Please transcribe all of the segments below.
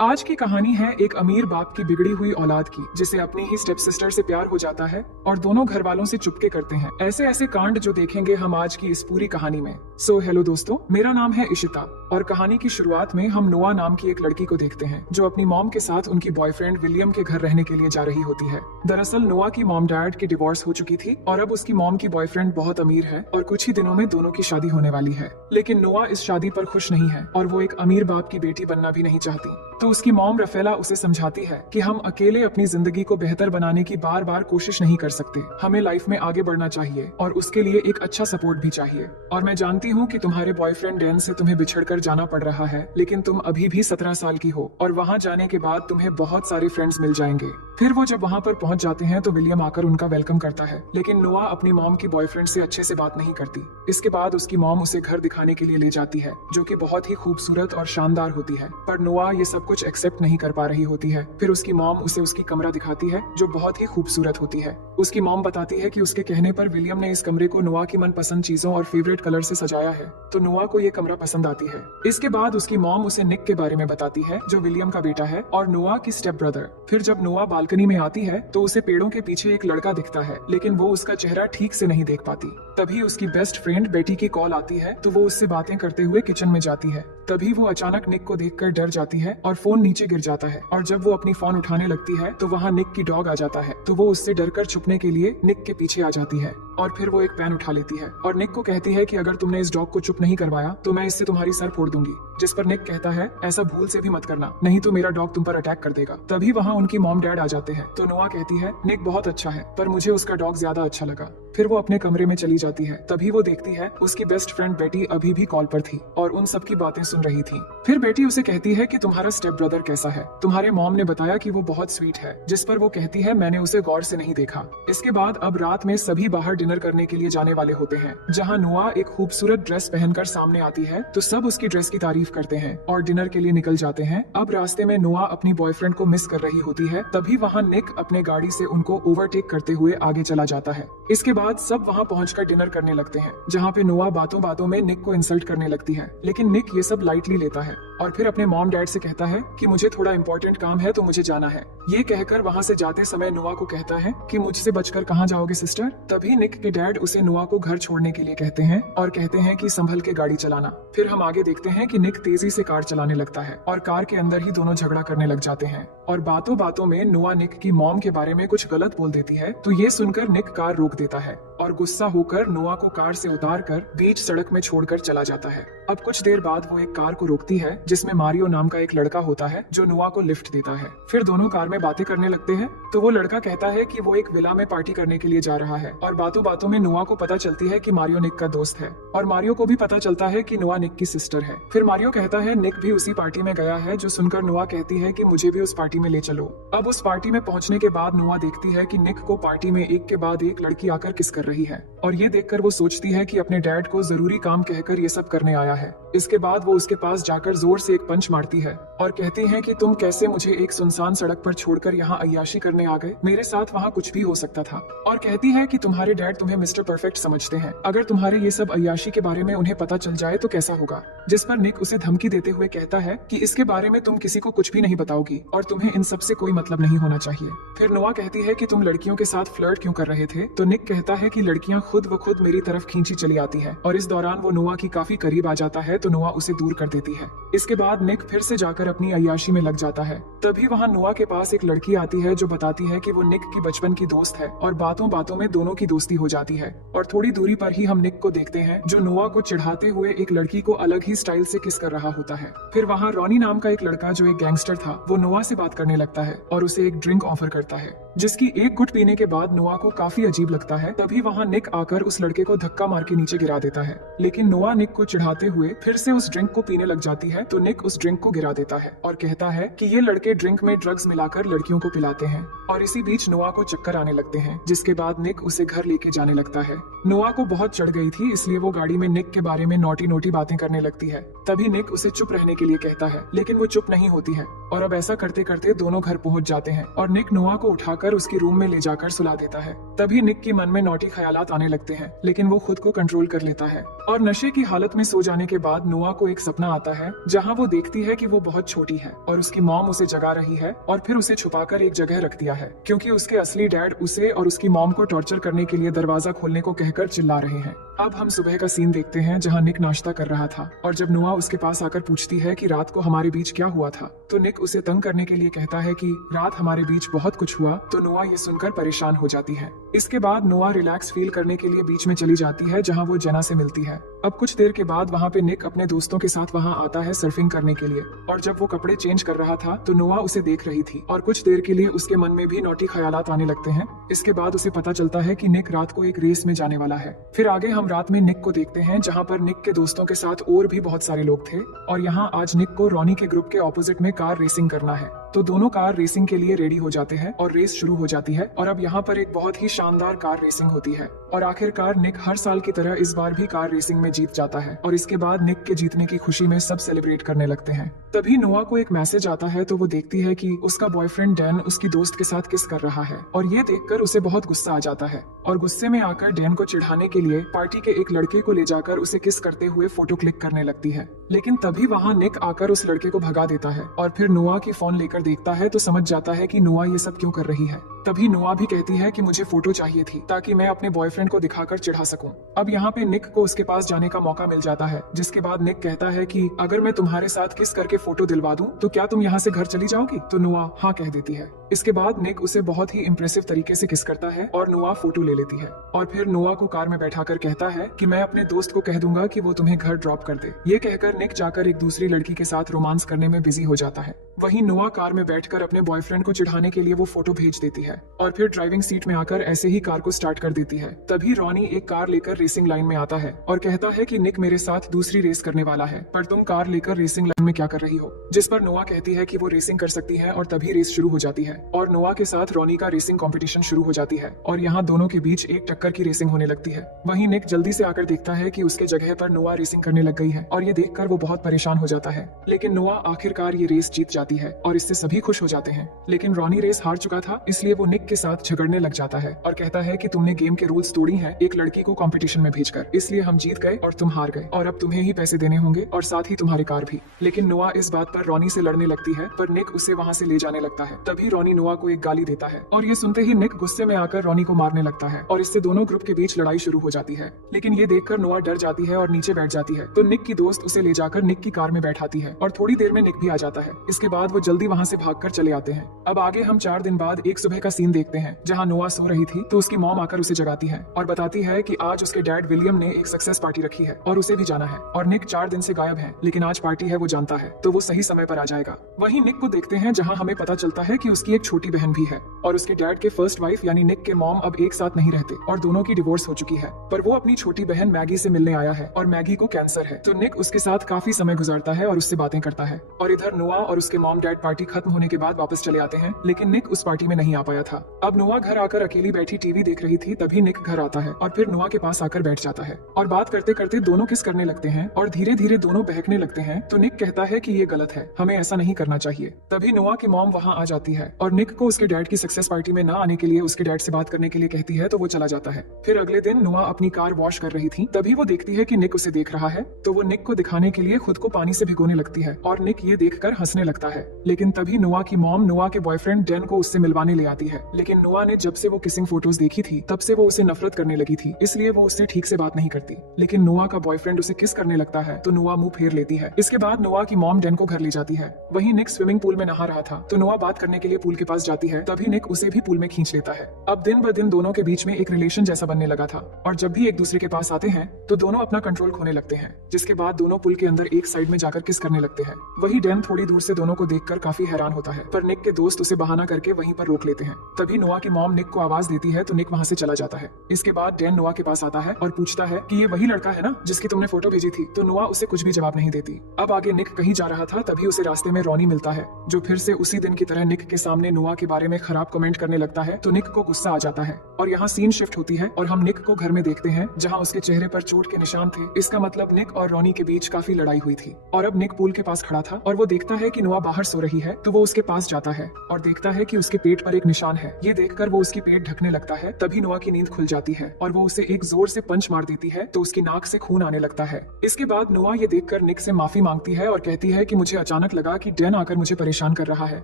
आज की कहानी है एक अमीर बाप की बिगड़ी हुई औलाद की, जिसे अपनी ही स्टेप सिस्टर से प्यार हो जाता है और दोनों घर वालों से चुपके करते हैं। ऐसे ऐसे कांड जो देखेंगे हम आज की इस पूरी कहानी में। हेलो दोस्तों, मेरा नाम है इशिता और कहानी की शुरुआत में हम नोआ नाम की एक लड़की को देखते हैं जो अपनी मॉम के साथ उनकी बॉयफ्रेंड विलियम के घर रहने के लिए जा रही होती है। दरअसल नोआ की मॉम डैड की डिवोर्स हो चुकी थी और अब उसकी मॉम की बॉयफ्रेंड बहुत अमीर है और कुछ ही दिनों में दोनों की शादी होने वाली है। लेकिन नोआ इस शादी पर खुश नहीं है और वो एक अमीर बाप की बेटी बनना भी नहीं चाहती। तो उसकी मॉम रफेला उसे समझाती है कि हम अकेले अपनी जिंदगी को बेहतर बनाने की बार बार कोशिश नहीं कर सकते, हमें लाइफ में आगे बढ़ना चाहिए और उसके लिए एक अच्छा सपोर्ट भी चाहिए। और मैं जानती हूँ कि तुम्हारे बॉयफ्रेंड डैन से तुम्हें बिछड़कर जाना पड़ रहा है, लेकिन तुम अभी भी 17 साल की हो और वहाँ जाने के बाद तुम्हें बहुत सारे फ्रेंड्स मिल जाएंगे। फिर वो जब वहाँ पर पहुँच जाते हैं तो विलियम आकर उनका वेलकम करता है, लेकिन नोआ अपनी मॉम की बॉयफ्रेंड से अच्छे से बात नहीं करती। इसके बाद उसकी मॉम उसे घर दिखाने के लिए ले जाती है, जो कि बहुत ही खूबसूरत और शानदार होती है, पर नोआ ये सब कुछ एक्सेप्ट नहीं कर पा रही होती है। फिर उसकी मॉम उसे उसकी कमरा दिखाती है जो बहुत ही खूबसूरत होती है। उसकी मॉम बताती है कि उसके कहने पर विलियम ने इस कमरे को नोआ की मनपसंद चीजों और फेवरेट कलर से सजाया है, तो नोआ को ये कमरा पसंद आती है। इसके बाद उसकी मॉम उसे निक के बारे में बताती है जो विलियम का बेटा है और नोआ की स्टेप ब्रदर। फिर जब नोआ बालकनी में आती है तो उसे पेड़ों के पीछे एक लड़का दिखता है, लेकिन वो उसका चेहरा ठीक से नहीं देख पाती। तभी उसकी बेस्ट फ्रेंड बेटी की कॉल आती है तो वो उससे बातें करते हुए किचन में जाती है। तभी वो अचानक निक को देखकर डर जाती है और फोन नीचे गिर जाता है, और जब वो अपनी फोन उठाने लगती है तो वहाँ निक की डॉग आ जाता है, तो वो उससे डरकर छुपने के लिए निक के पीछे आ जाती है और फिर वो एक पेन उठा लेती है और निक को कहती है कि अगर तुमने इस डॉग को चुप नहीं करवाया तो मैं इससे तुम्हारी सर फोड़ दूंगी। जिस पर निक कहता है ऐसा भूल से भी मत करना, नहीं तो मेरा डॉग तुम पर अटैक कर देगा। तभी वहाँ उनकी मॉम डैड आ जाते हैं, तो नोआ कहती है निक बहुत अच्छा है पर मुझे उसका डॉग ज्यादा अच्छा लगा। फिर वो अपने कमरे में चली जाती है। तभी वो देखती है उसकी बेस्ट फ्रेंड बेटी अभी भी कॉल पर थी और उन सब की बातें सुन रही थी। फिर बेटी उसे कहती है कि तुम्हारा स्टेप ब्रदर कैसा है, तुम्हारे मॉम ने बताया कि वो बहुत स्वीट है। जिस पर वो कहती है मैंने उसे गौर से नहीं देखा। इसके बाद अब रात में सभी बाहर डिनर करने के लिए जाने वाले होते हैं, जहाँ नोआ एक खूबसूरत ड्रेस पहनकर सामने आती है तो सब उसकी ड्रेस की तारीफ करते हैं और डिनर के लिए निकल जाते हैं। अब रास्ते में नोआ अपनी बॉयफ्रेंड को मिस कर रही होती है, तभी वहाँ निक अपने गाड़ी से उनको ओवरटेक करते हुए आगे चला जाता है। इसके बाद सब वहाँ पहुंचकर डिनर करने लगते हैं, जहाँ पे नोआ बातों बातों में निक को इंसल्ट करने लगती है, लेकिन निक ये सब लाइटली लेता है और फिर अपने मॉम डैड से कहता है कि मुझे थोड़ा इंपॉर्टेंट काम है तो मुझे जाना है। ये कहकर वहाँ से जाते समय नोआ को कहता है कि मुझसे बचकर कहाँ जाओगे सिस्टर। तभी निक के डैड उसे नोआ को घर छोड़ने के लिए कहते हैं और कहते हैं कि संभल के गाड़ी चलाना। फिर हम आगे देखते हैं कि निक तेजी से कार चलाने लगता है और कार के अंदर ही दोनों झगड़ा करने लग जाते हैं और बातों बातों में नोआ निक की मॉम के बारे में कुछ गलत बोल देती है, तो ये सुनकर निक कार रोक देता है और गुस्सा होकर नोआ को कार से उतार कर बीच सड़क में छोड़कर चला जाता है। अब कुछ देर बाद वो एक कार को रोकती है जिसमें मारियो नाम का एक लड़का होता है जो नोआ को लिफ्ट देता है। फिर दोनों कार में बातें करने लगते हैं, तो वो लड़का कहता है कि वो एक विला में पार्टी करने के लिए जा रहा है और बातों बातों में नोआ को पता चलती है कि मारियो निक का दोस्त है और मारियो को भी पता चलता है कि नोआ निक की सिस्टर है। फिर मारियो कहता है निक भी उसी पार्टी में गया है, जो सुनकर नोआ कहती है कि मुझे भी उस पार्टी में ले चलो। अब उस पार्टी में पहुंचने के बाद नोआ देखती है कि निक को पार्टी में एक के बाद एक लड़की आकर किस कर रही है और ये देखकर वो सोचती है कि अपने डैड को जरूरी काम कहकर ये सब करने आया है। इसके बाद वो उसके पास जाकर जोर से एक पंच मारती है और कहती है कि तुम कैसे मुझे एक सुनसान सड़क पर छोड़कर यहाँ अय्याशी करने आ गए, मेरे साथ वहाँ कुछ भी हो सकता था। और कहती है कि तुम्हारे डैड तुम्हें मिस्टर परफेक्ट समझते हैं, अगर तुम्हारे ये सब अय्याशी के बारे में उन्हें पता चल जाए तो कैसा होगा। जिस पर निक उसे धमकी देते हुए कहता है कि इसके बारे में तुम किसी को कुछ भी नहीं बताओगी और तुम्हें इन सब से कोई मतलब नहीं होना चाहिए। फिर नोआ कहती है कि तुम लड़कियों के साथ फ्लर्ट क्यों कर रहे थे, तो निक कहता है कि लड़कियां खुद व खुद मेरी तरफ खींची चली आती है और इस दौरान वो नोआ की काफी करीब आ जाता है तो नोआ उसे दूर कर देती है। इसके बाद निक फिर से जाकर अपनी अय्याशी में लग जाता है। तभी वहाँ नोआ के पास एक लड़की आती है जो बताती है कि वो निक की बचपन की दोस्त है और बातों बातों में दोनों की दोस्ती हो जाती है। और थोड़ी दूरी पर ही हम निक को देखते हैं जो नोआ को चिढ़ाते हुए एक लड़की को अलग ही स्टाइल से किस कर रहा होता है। फिर वहाँ रॉनी नाम का एक लड़का जो एक गैंगस्टर था, वो नोआ से बात करने लगता है और उसे एक ड्रिंक ऑफर करता है, जिसकी एक घुट पीने के बाद नोआ को काफी अजीब लगता है। तभी वहाँ निक आकर उस लड़के को धक्का मार के नीचे गिरा देता है, लेकिन नोआ निक को चिढ़ाते हुए फिर से उस ड्रिंक को पीने लग जाती है, तो निक उस ड्रिंक को गिरा देता है और कहता है कि ये लड़के ड्रिंक में ड्रग्स मिलाकर लड़कियों को पिलाते हैं। और इसी बीच नोआ को चक्कर आने लगते हैं, जिसके बाद निक उसे घर लेके जाने लगता है। नोआ को बहुत चढ़ गई थी, इसलिए वो गाड़ी में निक के बारे में नोटी नोटी बातें करने लगती है। तभी निक उसे चुप रहने के लिए कहता है, लेकिन वो चुप नहीं होती है और अब ऐसा करते करते दोनों घर पहुंच जाते हैं और निक नोआ को उठाकर आकर उसके रूम में ले जाकर सुला देता है। तभी निक के मन में नॉटी ख्यालात आने लगते हैं, लेकिन वो खुद को कंट्रोल कर लेता है और नशे की हालत में सो जाने के बाद नोआ को एक सपना आता है जहाँ वो देखती है कि वो बहुत छोटी है और उसकी मॉम उसे जगा रही है और फिर उसे छुपाकर एक जगह रख दिया है, क्योंकि उसके असली डैड उसे और उसकी मॉम को टॉर्चर करने के लिए दरवाजा खोलने को कहकर चिल्ला रहे हैं। अब हम सुबह का सीन देखते हैं जहाँ निक नाश्ता कर रहा था और जब नोआ उसके पास आकर पूछती है कि रात को हमारे बीच क्या हुआ था, तो निक उसे तंग करने के लिए कहता है कि रात हमारे बीच बहुत कुछ हुआ। तो नोआ ये सुनकर परेशान हो जाती है। इसके बाद नोआ रिलैक्स फील करने के लिए बीच में चली जाती है जहाँ वो जेना से मिलती है। अब कुछ देर के बाद वहाँ पे निक अपने दोस्तों के साथ वहाँ आता है सर्फिंग करने के लिए, और जब वो कपड़े चेंज कर रहा था तो नोआ उसे देख रही थी और कुछ देर के लिए उसके मन में भी नॉटी ख्यालात आने लगते हैं। इसके बाद उसे पता चलता है कि निक रात को एक रेस में जाने वाला है। फिर आगे हम रात में निक को देखते हैं जहाँ पर निक के दोस्तों के साथ और भी बहुत सारे लोग थे, और यहाँ आज निक को रॉनी के ग्रुप के ऑपोजिट में कार रेसिंग करना है। तो दोनों कार रेसिंग के लिए रेडी हो जाते हैं और रेस शुरू हो जाती है। और अब यहाँ पर एक बहुत ही शानदार कार रेसिंग होती है और आखिरकार निक हर साल की तरह इस बार भी कार रेसिंग में जीत जाता है और इसके बाद निक के जीतने की खुशी में सब सेलिब्रेट करने लगते हैं। तभी नोआ को एक मैसेज आता है तो वो देखती है कि उसका बॉयफ्रेंड डैन उसकी दोस्त के साथ किस कर रहा है, और ये देखकर उसे बहुत गुस्सा आ जाता है और गुस्से में आकर डैन को चिढ़ाने के लिए पार्टी के एक लड़के को ले जाकर उसे किस करते हुए फोटो क्लिक करने लगती है। लेकिन तभी वहाँ निक आकर उस लड़के को भगा देता है और फिर नोआ की फोन लेकर देखता है तो समझ जाता है कि नोआ ये सब क्यों कर रही है। तभी नोआ भी कहती है कि मुझे फोटो चाहिए थी ताकि मैं अपने बॉयफ्रेंड को दिखाकर चिढ़ा सकूं। अब यहाँ पे निक को उसके पास जाने का मौका मिल जाता है, जिसके बाद निक कहता है कि अगर मैं तुम्हारे साथ किस करके फोटो दिलवा दूं तो क्या तुम यहाँ से घर चली जाओगी? तो नोआ हाँ कह देती है। इसके बाद निक उसे बहुत ही इम्प्रेसिव तरीके से किस करता है और नोआ फोटो ले लेती है और फिर नोआ को कार में बैठाकर कहता है कि मैं अपने दोस्त को कह दूंगा कि वो तुम्हें घर ड्रॉप कर दे। ये कहकर निक जाकर एक दूसरी लड़की के साथ रोमांस करने में बिजी हो जाता है। वहीं नोआ कार में बैठकर अपने बॉयफ्रेंड को चिढ़ाने के लिए वो फोटो भेज देती है और फिर ड्राइविंग सीट में आकर ऐसे ही कार को स्टार्ट कर देती है। तभी रॉनी एक कार लेकर रेसिंग लाइन में आता है और कहता है कि निक मेरे साथ दूसरी रेस करने वाला है, पर तुम कार लेकर रेसिंग लाइन में क्या कर रही हो? जिस पर नोआ कहती है कि वो रेसिंग कर सकती है और तभी रेस शुरू हो जाती है और नोआ के साथ रॉनी का रेसिंग कंपटीशन शुरू हो जाती है और यहाँ दोनों के बीच एक टक्कर की रेसिंग होने लगती है। वहीं निक जल्दी से आकर देखता है कि उसके जगह पर नोआ रेसिंग करने लग गई है और ये देखकर वो बहुत परेशान हो जाता है। लेकिन नोआ आखिरकार ये रेस जीत जाती है और इससे सभी खुश हो जाते हैं। लेकिन रॉनी रेस हार चुका था, इसलिए वो निक के साथ झगड़ने लग जाता है और कहता है कि तुमने गेम के रूल्स तोड़ी हैं एक लड़की को कंपटीशन में भेजकर, इसलिए हम जीत गए और तुम हार गए और अब तुम्हें ही पैसे देने होंगे और साथ ही तुम्हारी कार भी। लेकिन नोआ इस बात पर रॉनी से लड़ने लगती है, पर निक उसे वहाँ से ले जाने लगता है। तभी रॉनी नोआ को एक गाली देता है और ये सुनते ही निक गुस्से में आकर रॉनी को मारने लगता है और इससे दोनों ग्रुप के बीच लड़ाई शुरू हो जाती है। लेकिन ये देखकर नोआ डर जाती है और नीचे बैठ जाती है, तो निक की दोस्त उसे ले जाकर निक की कार में बैठाती है और थोड़ी देर में निक भी आ जाता है। इसके बाद वो जल्दी वहाँ से भागकर चले आते हैं। अब आगे हम 4 दिन बाद एक सुबह का सीन देखते हैं जहाँ नोआ सो रही थी तो उसकी मॉम आकर उसे जगाती है और बताती है कि आज उसके डैड विलियम ने एक सक्सेस पार्टी रखी है और उसे भी जाना है और निक 4 दिन से गायब है, लेकिन आज पार्टी है वो जानता है तो वो सही समय पर आ जाएगा। वहीं निक को देखते हैं जहाँ हमें पता चलता है कि उसकी एक छोटी बहन भी है और उसके डैड के फर्स्ट वाइफ यानी निक के मॉम अब एक साथ नहीं रहते और दोनों की डिवोर्स हो चुकी है, पर वो अपनी छोटी बहन मैगी से मिलने आया है और मैगी को कैंसर है। तो निक उसके साथ काफी समय गुजारता है और उससे बातें करता है और इधर नोआ और उसके मॉम डैड पार्टी खत्म होने के बाद वापस चले आते हैं, लेकिन निक उस पार्टी में नहीं आ पाया था। अब नोआ घर आकर अकेली बैठी टीवी देख रही थी, तभी निक घर आता है और फिर नोआ के पास आकर बैठ जाता है और बात करते करते दोनों किस करने लगते हैं और धीरे धीरे दोनों बहकने लगते हैं। तो निक कहता है कि ये गलत है, हमें ऐसा नहीं करना चाहिए। तभी नोआ की मॉम वहाँ आ जाती है और निक को उसके डैड की सक्सेस पार्टी में न आने के लिए उसके डैड से बात करने के लिए कहती है, तो वो चला जाता है। फिर अगले दिन नोआ अपनी कार वॉश कर रही थी, तभी वो देखती है कि निक उसे देख रहा है, तो वो निक को दिखाने के लिए खुद को पानी से भिगोने लगती है और निक ये देखकर हंसने लगता है। लेकिन तभी नोआ की मॉम नोआ के बॉयफ्रेंड डैन को उससे मिलवाने ले आती है, लेकिन नोआ ने जब से वो किसिंग फोटोज देखी थी तब से वो उसे नफरत करने लगी थी, इसलिए वो उससे ठीक से बात नहीं करती। लेकिन नोआ का बॉयफ्रेंड उसे किस करने लगता है तो नोआ मुंह फेर लेती है। इसके बाद नोआ की मॉम डैन को घर ले जाती है। वहीं निक स्विमिंग पूल में नहा रहा था, तो नोआ बात करने के लिए पूल के पास जाती है, तभी निक उसे भी पूल में खींच लेता है। अब दिन ब दिन दोनों के बीच में एक रिलेशन जैसा बनने लगा था और जब भी एक दूसरे के पास आते हैं तो दोनों अपना कंट्रोल खोने लगते हैं, जिसके बाद दोनों पुल के अंदर एक साइड में जाकर किस करने लगते हैं। वही डैन थोड़ी दूर से दोनों को देखकर काफी हैरान होता है, पर निक के दोस्त उसे बहाना करके वहीं पर रोक लेते हैं। तभी नोआ की मॉम निक को आवाज देती है तो निक वहाँ से चला जाता है। इसके बाद डैन नोआ के पास आता है और पूछता है कि ये वही लड़का है ना जिसकी तुमने फोटो भेजी थी, तो नोआ उसे कुछ भी जवाब नहीं देती। अब आगे निक कहीं जा रहा था तभी उसे रास्ते में रॉनी मिलता है, जो फिर से उसी दिन की तरह निक के सामने नोआ के बारे में खराब कमेंट करने लगता है। तो निक को गुस्सा आ जाता है और यहाँ सीन शिफ्ट होती है और हम निक को घर में देखते हैं जहाँ उसके चेहरे पर चोट के निशान थे। इसका मतलब निक और रॉनी के बीच काफी लड़ाई हुई थी। और अब निक पूल के पास खड़ा था और वो देखता है कि नोआ बाहर सो रही है, तो वो उसके पास जाता है और देखता है कि उसके पेट पर एक निशान है। ये देखकर वो उसकी पेट ढकने लगता है। तभी नोआ की नींद खुल जाती है और वो उसे एक जोर से पंच मार देती है तो उसकी नाक से खून आने लगता है। इसके बाद नोआ ये देखकर निक से माफी मांगती है और कहती है कि मुझे अचानक लगा कि डैन आकर मुझे परेशान कर रहा है,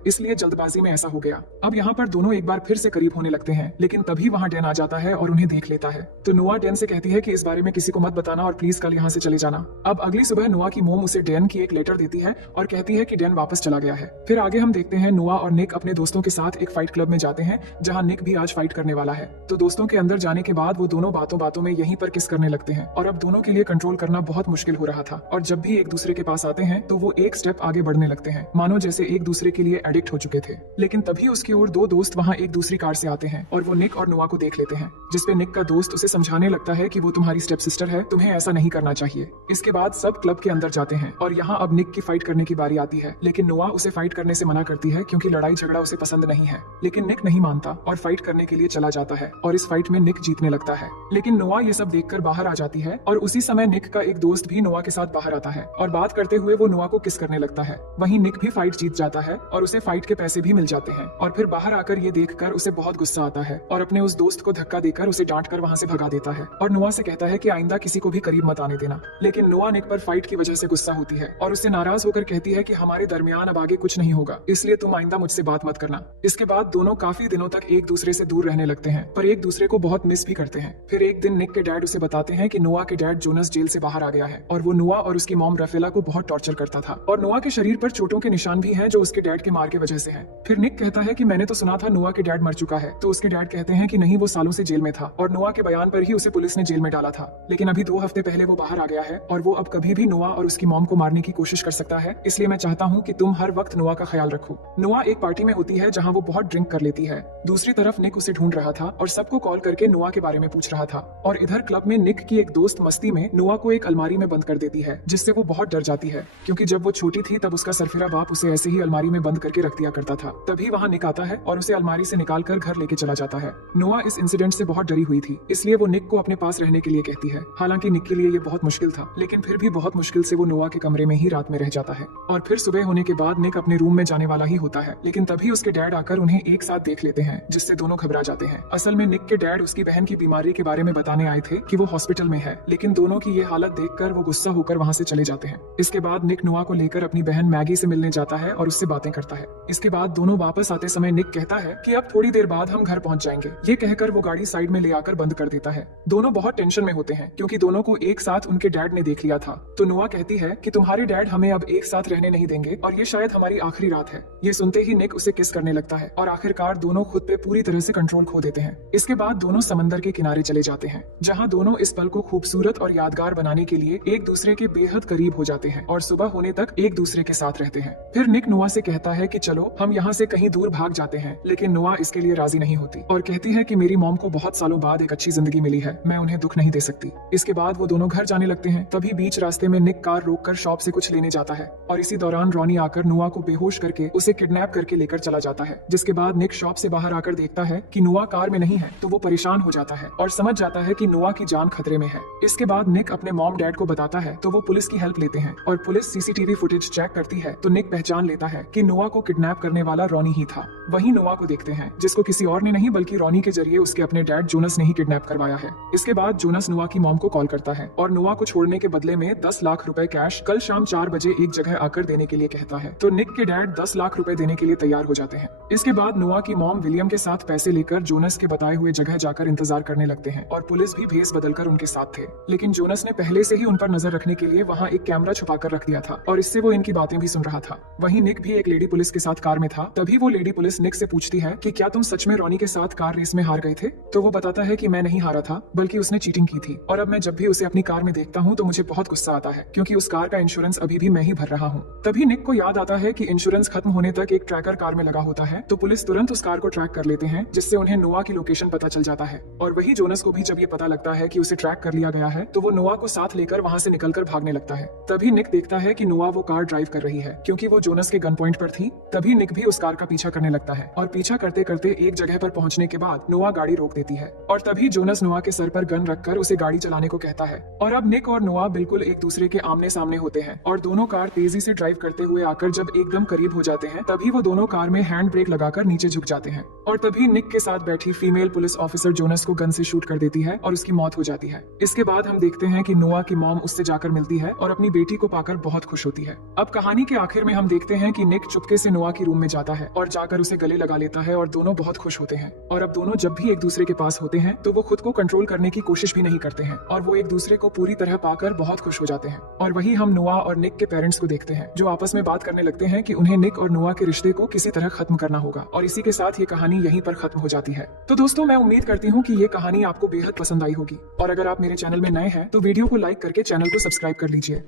इसलिए जल्दबाजी में ऐसा हो गया। अब यहाँ पर दोनों एक बार फिर से करीब होने लगते हैं, लेकिन तभी वहाँ डैन आ जाता है और उन्हें देख लेता है। तो नोआ डैन से कहती है कि इस बारे में किसी को मत बताना और प्लीज कल यहाँ से चले जाना। अब अगली सुबह नोआ की मोम उसे डैन की एक लेटर देती है और कहती है कि डैन वापस चला गया है। फिर आगे हम देखते हैं नोआ और निक अपने दोस्तों के साथ एक फाइट क्लब में जाते हैं, जहाँ निक भी आज फाइट करने वाला है। तो दोस्तों के अंदर जाने के बाद वो दोनों बातों बातों में यहीं पर किस करने लगते हैं और अब दोनों के लिए कंट्रोल करना बहुत मुश्किल हो रहा था। और जब भी एक दूसरे के पास आते हैं तो वो एक स्टेप आगे बढ़ने लगते हैं, मानो जैसे एक दूसरे के लिए एडिक्ट हो चुके थे। लेकिन तभी उसकी ओर दो दोस्त वहाँ एक दूसरी कार से आते हैं और वो निक और नोआ को देख लेते हैं, जिसपे निक का दोस्त उसे समझाने लगता है कि वो तुम्हारी स्टेप सिस्टर है, तुम्हें ऐसा नहीं करना चाहिए। इसके बाद सब क्लब के अंदर जाते हैं और यहाँ अब निक की फाइट करने की बारी आती है, लेकिन नोआ उसे फाइट करने से मना करती है क्योंकि लड़ाई झगड़ा उसे पसंद नहीं है। लेकिन निक नहीं मानता और फाइट करने के लिए चला जाता है और इस फाइट में निक जीतने लगता है। लेकिन नोआ ये सब देखकर बाहर आ जाती है और उसी समय निक का एक दोस्त भी नोआ के साथ बाहर आता है और बात करते हुए वो नोआ को किस करने लगता है। वहीं निक भी फाइट जीत जाता है और उसे फाइट के पैसे भी मिल जाते हैं। और फिर बाहर आकर ये देखकर उसे बहुत गुस्सा आता है और अपने उस दोस्त को धक्का देकर उसे डांट कर वहाँ से भगा देता है और नोआ से कहता है कि आइंदा किसी को भी करीब मत आने देना। लेकिन नोआ निक पर फाइट की वजह से गुस्सा होती है और उससे नाराज होकर कहती है कि हमारे दरमियान अब आगे कुछ नहीं होगा, इसलिए तुम आइंदा मुझसे बात मत करना। इसके बाद दोनों काफी दिनों तक एक दूसरे से दूर रहने लगते हैं, पर एक दूसरे को बहुत मिस भी करते हैं। फिर एक दिन निक के डैड उसे बताते हैं कि नोआ के डैड जोनस जेल से बाहर आ गया है और वो नोआ और उसकी मॉम राफेला को बहुत टॉर्चर करता था और नोआ के शरीर पर चोटों के निशान भी हैं जो उसके डैड के मार के वजह से हैं। फिर निक कहता है कि मैंने तो सुना था नोआ के डैड मर चुका है, तो उसके डैड कहते हैं कि नहीं, वो सालों से जेल में था और नोआ के बयान पर ही उसे पुलिस ने जेल में डाला था। लेकिन अभी 2 हफ्ते पहले वो बाहर आ गया है और वो अब कभी भी नोआ और उसकी मॉम को मारने की कोशिश कर सकता है, इसलिए मैं चाहता हूँ कि तुम हर वक्त नोआ का ख्याल रखो। नोआ एक पार्टी में होती है जहाँ वो बहुत ड्रिंक कर लेती है। दूसरी तरफ निक उसे ढूंढ रहा था और सबको कॉल करके नोआ के बारे में पूछ रहा था। और इधर क्लब में निक की एक दोस्त मस्ती में नोआ को एक अलमारी में बंद कर देती है, जिससे वो बहुत डर जाती है क्योंकि जब वो छोटी थी तब उसका सरफिरा बाप उसे ऐसे ही अलमारी में बंद करके रख दिया करता था। तभी वहाँ निक आता है और उसे अलमारी से निकाल कर घर लेके चला जाता है। नोआ इस इंसिडेंट से बहुत डरी हुई थी, इसलिए वो निक को अपने पास रहने के लिए कहती है। हालांकि निक के लिए ये बहुत मुश्किल था, लेकिन फिर भी बहुत मुश्किल से वो नोआ के कमरे में ही रात में रह जाता है। और फिर सुबह होने के बाद निक अपने रूम में जाने वाला ही होता है, लेकिन तभी उसके डैड आकर उन्हें एक साथ देख लेते हैं, जिससे दोनों घबरा जाते हैं। असल में निक के डैड उसकी बहन की बीमारी के बारे में बताने आए थे कि वो हॉस्पिटल में है, लेकिन दोनों की ये हालत देखकर वो गुस्सा होकर वहाँ से चले जाते हैं। इसके बाद निक नोआ को लेकर अपनी बहन मैगी से मिलने जाता है और उससे बातें करता है। इसके बाद दोनों वापस आते समय निक कहता है कि अब थोड़ी देर बाद हम घर पहुंच जाएंगे। ये कहकर वो गाड़ी साइड में ले आकर बंद कर देता है। दोनों बहुत टेंशन में होते हैं क्योंकि दोनों को एक साथ उनके डैड ने देख लिया था। तो नोआ कहती है कि तुम्हारे डैड हमें अब एक साथ रहने नहीं देंगे और ये शायद हमारी आखिरी रात है। ये सुनते ही निक उसे किस करने लगता है और आखिरकार दोनों खुद पे पूरी तरह से कंट्रोल खो देते हैं। इसके बाद दोनों समंदर के किनारे चले जाते हैं, जहाँ दोनों इस पल को खूबसूरत और यादगार बनाने के लिए एक दूसरे के बेहद करीब हो जाते हैं और सुबह होने तक एक दूसरे के साथ रहते हैं। फिर निक नोआ से कहता है कि चलो हम यहाँ से कहीं दूर भाग जाते हैं, लेकिन नोआ इसके लिए राजी नहीं होती और कहती है कि मेरी मॉम को बहुत सालों बाद एक अच्छी जिंदगी मिली है, मैं उन्हें दुख नहीं दे सकती। इसके बाद वो दोनों घर जाने लगते हैं। तभी बीच रास्ते में निक कार रोककर शॉप से कुछ लेने जाता है और इसी दौरान रॉनी आकर नोआ को बेहोश करके उसे किडनैप करके लेकर चला जाता है। जिसके बाद निक शॉप से बाहर आकर देखता है कि नोआ कार में नहीं है, तो वो परेशान हो जाता है और समझ जाता है कि नोआ की जान खतरे में है। इसके बाद निक अपने मॉम डैड को बताता है, तो वो पुलिस की हेल्प लेते हैं और पुलिस सीसीटीवी फुटेज चेक करती है तो निक पहचान लेता है कि नोआ को किडनैप करने वाला रॉनी ही था। वहीं नोआ को देखते हैं, जिसको किसी और ने नहीं बल्कि रॉनी के जरिए उसके अपने डैड जोनस ने ही किडनैप करवाया है। इसके बाद जोनस नोआ की मॉम को कॉल करता है और नोआ को छोड़ने के बदले में 10 लाख रुपए कैश कल शाम 4 बजे एक जगह आकर देने के लिए कहता है। तो निक के डैड 10 लाख रुपए देने के लिए तैयार हो जाते हैं। इसके बाद नोआ की मॉम विलियम के साथ पैसे लेकर जोनस के बताए हुए जगह जाकर इंतजार करने लगते हैं और पुलिस भी भेस बदलकर उनके साथ थे। लेकिन जोनस ने पहले से ही उन पर नजर रखने के लिए वहाँ एक कैमरा छुपा कर रख दिया था और इससे वो इनकी बातें भी सुन रहा था। वहीं निक भी एक लेडी पुलिस के साथ कार में था। तभी वो लेडी पुलिस निक से पूछती है कि क्या तुम सच में रॉनी के साथ कार रेस में हार गए थे? तो वो बताता है कि मैं नहीं हारा था, बल्कि उसने चीटिंग की थी और अब मैं जब भी उसे अपनी कार में देखता हूँ तो मुझे बहुत गुस्सा आता है क्योंकि उस कार का इंश्योरेंस अभी भी मैं ही भर रहा हूँ। तभी निक को याद आता है कि इंश्योरेंस खत्म होने तक एक ट्रैकर कार में लगा होता है, तो पुलिस तुरंत उस कार को ट्रैक कर लेते हैं, जिससे उन्हें नोआ की लोकेशन पता चल जाता है। और वही जोनस को भी जब ये पता लगता है कि उसे ट्रैक कर लिया गया है, तो वो नोआ को साथ लेकर वहाँ से निकलकर भागने लगता है। तभी निक देखता है कि नोआ वो कार ड्राइव कर रही है क्योंकि वो जोनस के गन पॉइंट पर थी। तभी निक भी उस कार का पीछा करने लगता है और पीछा करते करते एक जगह पर पहुंचने के बाद नोआ गाड़ी रोक देती है और तभी जोनस नोआ के सर पर गन रखकर उसे गाड़ी चलाने को कहता है। और अब निक और नोआ बिल्कुल एक दूसरे के आमने सामने होते हैं और दोनों कार तेजी से ड्राइव करते हुए आकर जब एकदम करीब हो जाते हैं तभी वो दोनों कार में हैंड ब्रेक लगाकर नीचे झुक जाते हैं और तभी निक के साथ बैठी फीमेल पुलिस ऑफिसर जोनस को गन से शूट कर देती है और उसकी मौत हो जाती है। इसके बाद हम देखते हैं कि नोआ की मॉम उससे जाकर मिलती है और अपनी बेटी को पाकर बहुत खुश होती है। अब कहानी के आखिर में हम देखते हैं कि निक चुपके से नोआ की रूम में जाता है और जाकर उसे गले लगा लेता है और दोनों बहुत खुश होते हैं। और अब दोनों जब भी एक दूसरे के पास होते हैं तो वो खुद को कंट्रोल करने की कोशिश भी नहीं करते हैं और वो एक दूसरे को पूरी तरह पाकर बहुत खुश हो जाते हैं। और वही हम नोआ और निक के पेरेंट्स को देखते हैं जो आपस में बात करने लगते हैं कि उन्हें निक और नोआ के रिश्ते को किसी तरह खत्म करना होगा। और इसी के साथ ये कहानी यहीं पर खत्म हो जाती है। तो दोस्तों, मैं उम्मीद करती हूँ कि ये कहानी आपको बेहद पसंद आई होगी और अगर आप मेरे चैनल में नए हैं तो वीडियो को लाइक करके चैनल को सब्सक्राइब कर लीजिए।